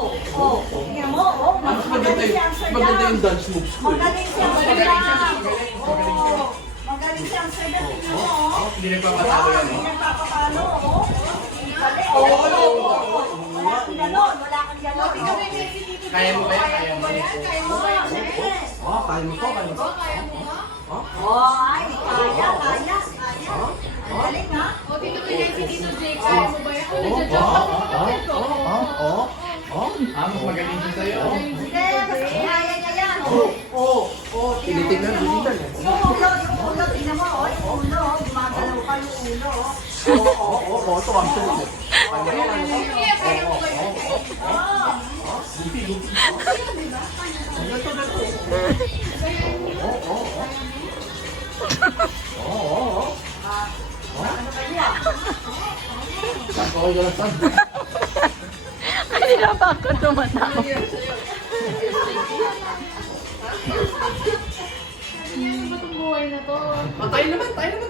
Tingnan mo, oh. Mas maganda yung dance moves ko. Magaling siyang sayaw. Magaling siyang sayaw. Tingnan mo, oh. Hindi nagpapatalo yan. Hindi nagpapatalo, oh. Wala kang ganon, wala kang ganon. Kaya mo ba yan? Kaya mo yan? Oh, kaya mo to, kaya mo to. Ay, kaya. Galing, ha? O, Tito Pinesi, Tito Jake, kaya mo ba yan? O, nandiyan ko. Mas magaling siya sa'yo. Hindi, mas kaya niya yan. Tinitignan, tinitignan. Yung ulo, tingnan mo, oh. Yung ulo, gumagalaw pa yung ulo, oh. Ito ang sunod. Kuya, kaya mo ba yan? Okay ka lang, son. Hindi na ba ako tumatawa? Ano ba itong buhay na to? Tayo naman, tayo naman.